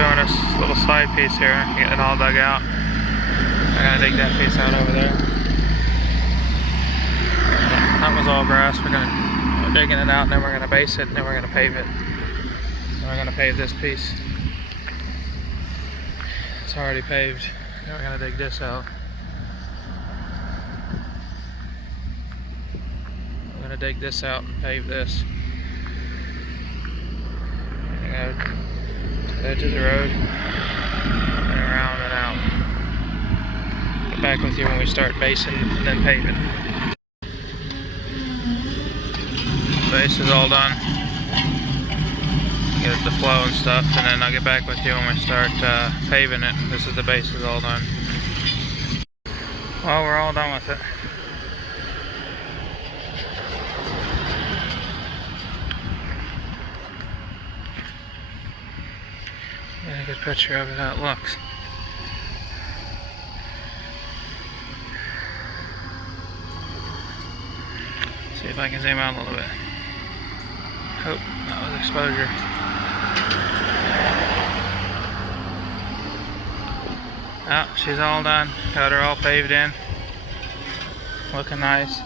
doing this little side piece here, getting it all dug out. I gotta dig that piece out over there. That was all grass. We're digging it out, and then we're gonna base it, and then we're gonna pave it. And we're gonna pave this piece. It's already paved. Now we're gonna dig this out. We're gonna dig this out and pave this. Go to the edge of the road and around and out. Get back with you when we start basing and then paving. Base is all done. Get the flow and stuff, and then I'll get back with you when we start paving it. This is the base is all done. Well, we're all done with it. Get a good picture of it, how it looks. See if I can zoom out a little bit. Oh, that was exposure. Oh, she's all done. Got her all paved in. Looking nice.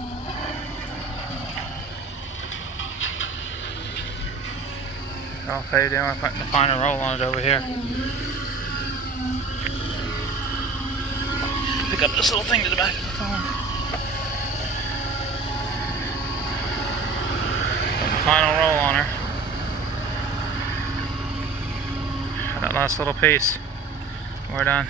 All paved in. We're putting the final roll on it over here. Pick up this little thing to the back of the phone. Put the final roll on her. That last little piece. We're done.